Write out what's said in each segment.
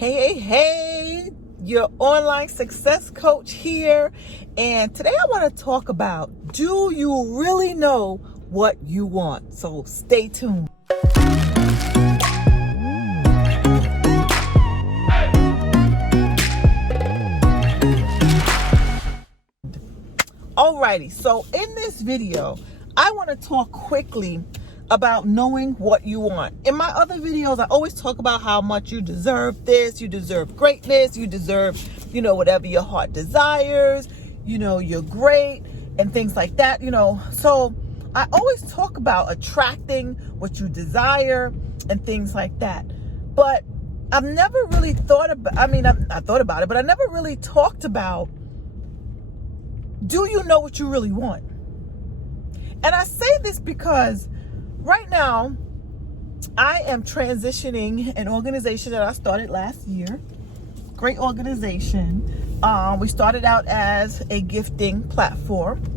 Hey, your online success coach here. And today I want to talk about, do you really know what you want? So stay tuned. Alrighty, so in this video, I want to talk quickly about knowing what you want. In my other videos, I always talk about how much you deserve this, you deserve greatness, you deserve, whatever your heart desires, you're great and things like that, So I always talk about attracting what you desire and things like that. But I've never really thought about, I thought about it, but I never really talked about, do you know what you really want? And I say this because right now, I am transitioning an organization that I started last year. Great organization. We started out as a gifting platform. A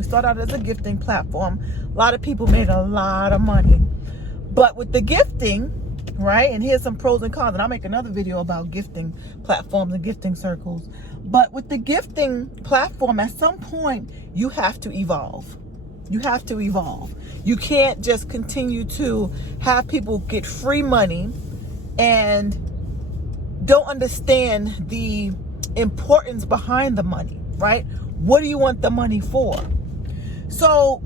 lot of people made a lot of money. But with the gifting, right, and here's some pros and cons, and I'll make another video about gifting platforms and gifting circles. But with the gifting platform, at some point, you have to evolve. You have to evolve. You can't just continue to have people get free money and don't understand the importance behind the money, right? What do you want the money for? So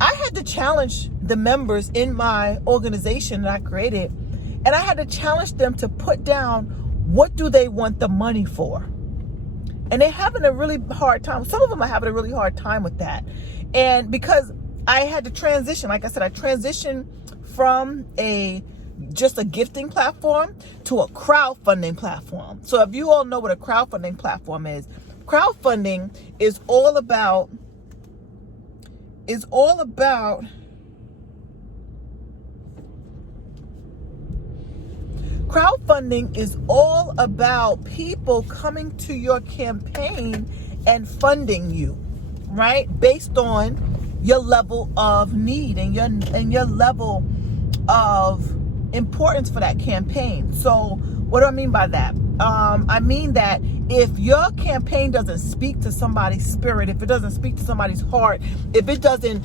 I had to challenge the members in my organization that I created, and I had to challenge them to put down, what do they want the money for? And they're having a really hard time. Some of them are having a really hard time with that. And because I had to transition, like I said, I transitioned from just a gifting platform to a crowdfunding platform. So if you all know what a crowdfunding platform is, crowdfunding is all about people coming to your campaign and funding you, right? Based on your level of need and your level of importance for that campaign. So what do I mean by that? I mean that if your campaign doesn't speak to somebody's spirit, if it doesn't speak to somebody's heart, if it doesn't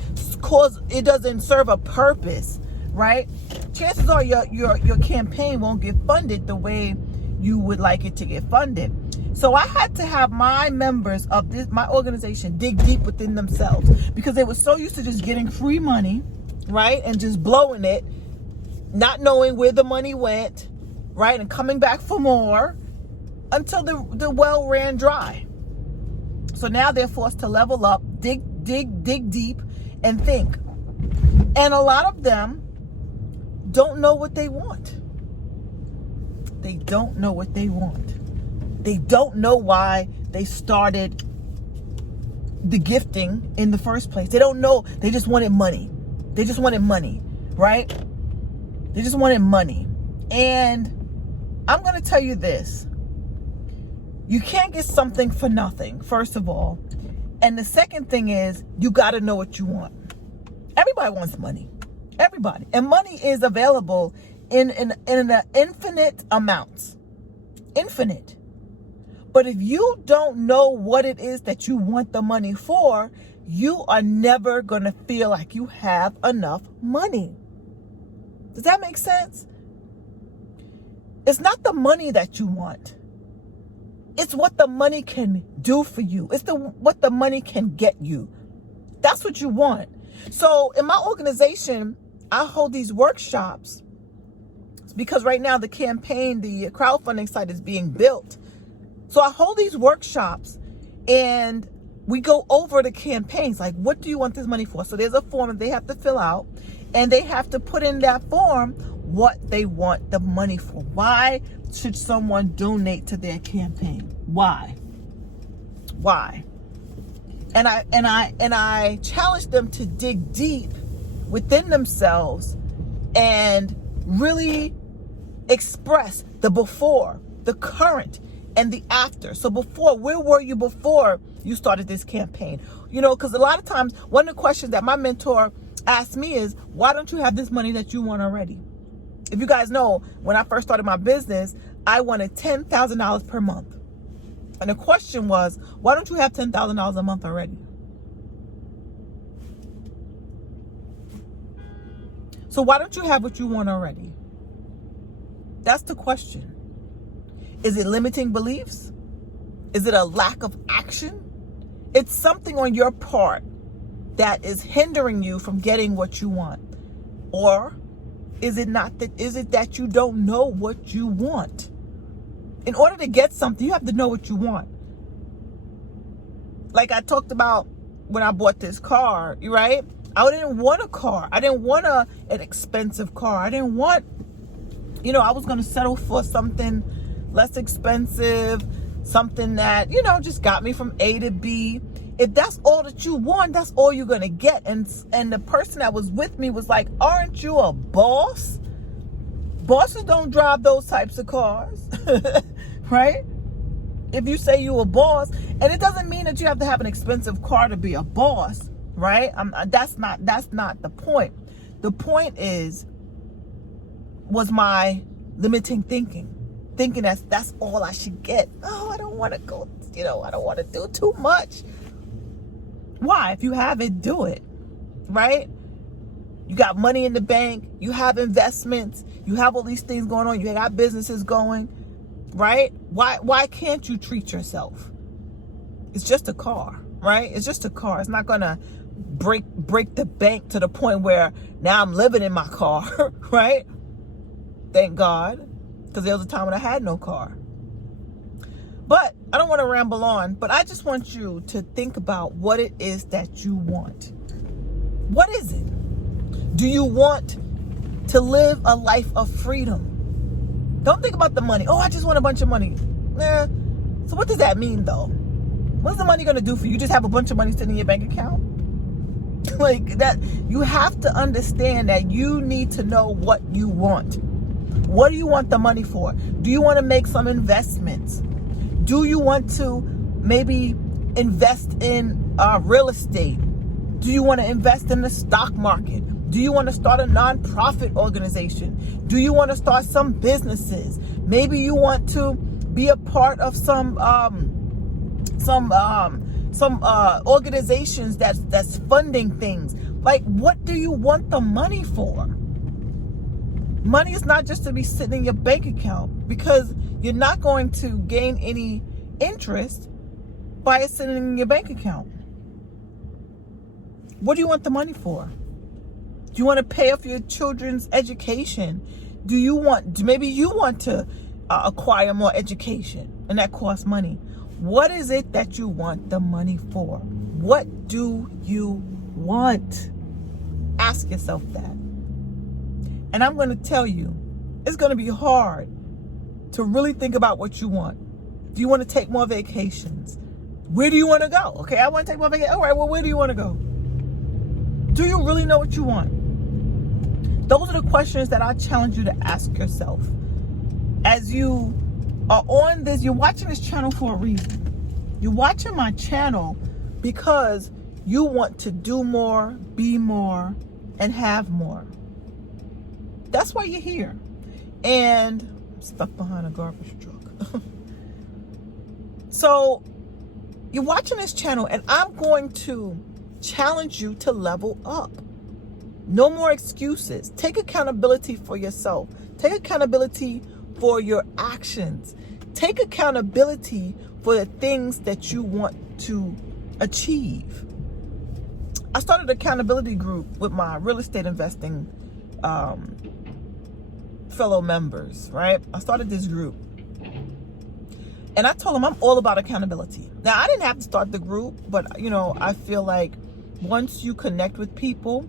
serve a purpose, right? Chances are your campaign won't get funded the way you would like it to get funded. So I had to have my members of my organization dig deep within themselves, because they were so used to just getting free money, right? And just blowing it, not knowing where the money went, right? And coming back for more until the well ran dry. So now they're forced to level up, dig deep and think. And a lot of them don't know what they want. They don't know what they want. They don't know why they started the gifting in the first place. They don't know. They just wanted money. They just wanted money, right? They just wanted money. And I'm going to tell you this. You can't get something for nothing, first of all. And the second thing is, you got to know what you want. Everybody wants money. Everybody. And money is available in infinite amounts. Infinite. But if you don't know what it is that you want the money for, you are never going to feel like you have enough money. Does that make sense? It's not the money that you want. It's what the money can do for you. It's what the money can get you. That's what you want. So in my organization, I hold these workshops because right now the crowdfunding site is being built. So I hold these workshops and we go over the campaigns. Like, what do you want this money for? So there's a form that they have to fill out, and they have to put in that form what they want the money for. Why should someone donate to their campaign? Why? And I challenge them to dig deep within themselves and really express the before, the current, and the after. So before, where were you before you started this campaign? Because a lot of times, one of the questions that my mentor asked me is, why don't you have this money that you want already? If you guys know, when I first started my business, I wanted $10,000 per month. And the question was, why don't you have $10,000 a month already? So why don't you have what you want already? That's the question. Is it limiting beliefs? Is it a lack of action? It's something on your part that is hindering you from getting what you want. Or is it not that? Is it that you don't know what you want? In order to get something, you have to know what you want. Like I talked about when I bought this car, right? I didn't want a car. I didn't want an expensive car. I didn't want, I was going to settle for something less expensive, something that, just got me from A to B. If that's all that you want, that's all you're going to get. And the person that was with me was like, aren't you a boss? Bosses don't drive those types of cars, right? If you say you're a boss, and it doesn't mean that you have to have an expensive car to be a boss, right? That's not the point. The point was my limiting thinking that's all I should get. Oh, I don't want to go, I don't want to do too much. Why? If you have it, do it, right? You got money in the bank, you have investments, you have all these things going on, you got businesses going, right? Why can't you treat yourself? It's just a car, right? It's just a car. It's not gonna break the bank to the point where now I'm living in my car, right? Thank God, because there was a time when I had no car. But I don't want to ramble on, but I just want you to think about what it is that you want. What is it? Do you want to live a life of freedom? Don't think about the money. Oh, I just want a bunch of money. So what does that mean, though? What's the money going to do for you? You just have a bunch of money sitting in your bank account? Like that, you have to understand that you need to know what you want. What do you want the money for? Do you want to make some investments? Do you want to maybe invest in real estate? Do you want to invest in the stock market? Do you want to start a nonprofit organization? Do you want to start some businesses? Maybe you want to be a part of some organizations that's funding things. Like, what do you want the money for? Money is not just to be sitting in your bank account, because you're not going to gain any interest by it sitting in your bank account. What do you want the money for? Do you want to pay off your children's education? Maybe you want to acquire more education, and that costs money. What is it that you want the money for? What do you want? Ask yourself that. And I'm going to tell you, it's going to be hard to really think about what you want. Do you want to take more vacations? Where do you want to go? Okay, I want to take more vacations. All right, well, where do you want to go? Do you really know what you want? Those are the questions that I challenge you to ask yourself. As you are on this, you're watching this channel for a reason. You're watching my channel because you want to do more, be more, and have more. That's why you're here. And I'm stuck behind a garbage truck. So you're watching this channel, and I'm going to challenge you to level up. No more excuses. Take accountability for yourself. Take accountability for your actions. Take accountability for the things that you want to achieve. I started an accountability group with my real estate investing fellow members, right? I started this group. And I told them I'm all about accountability. Now, I didn't have to start the group, but, I feel like once you connect with people,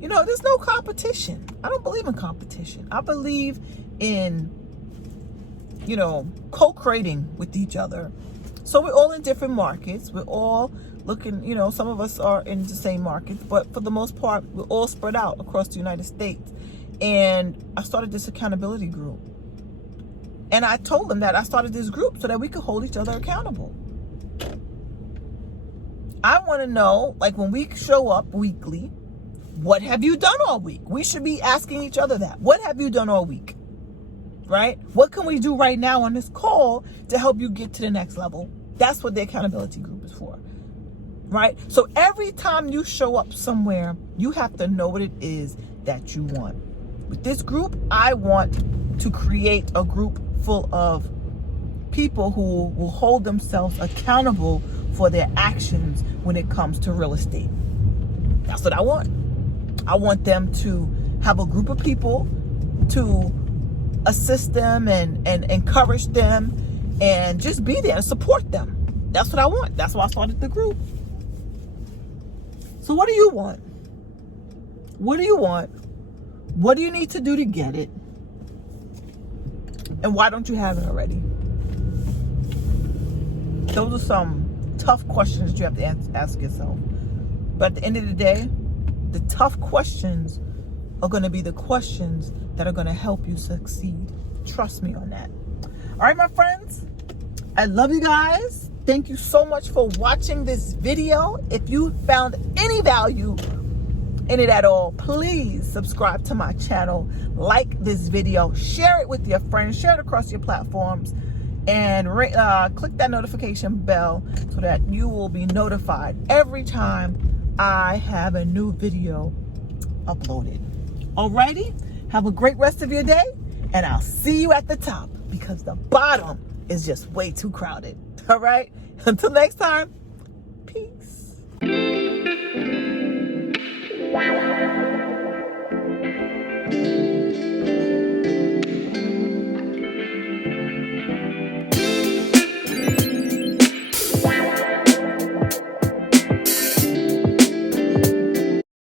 there's no competition. I don't believe in competition. I believe in, co-creating with each other. So we're all in different markets. We're all looking, some of us are in the same markets, but for the most part, we're all spread out across the United States. And I started this accountability group. And I told them that I started this group so that we could hold each other accountable. I want to know, like, when we show up weekly, what have you done all week? We should be asking each other that. What have you done all week? right? What can we do right now on this call to help you get to the next level? That's what the accountability group is for, right? So every time you show up somewhere, you have to know what it is that you want. With this group, I want to create a group full of people who will hold themselves accountable for their actions when it comes to real estate. That's what I want. I want them to have a group of people to assist them and encourage them and just be there and support them. That's what I want. That's why I started the group. So what do you want? What do you want? What do you need to do to get it? And why don't you have it already? Those are some tough questions that you have to ask yourself. But at the end of the day, the tough questions are going to be the questions that are going to help you succeed. Trust me on that. All right, my friends, I love you guys. Thank you so much for watching this video. If you found any value in it at all, please subscribe to my channel, like this video, share it with your friends, share it across your platforms, and click that notification bell so that you will be notified every time I have a new video uploaded. Alrighty, have a great rest of your day, and I'll see you at the top because the bottom is just way too crowded. All right, until next time, peace.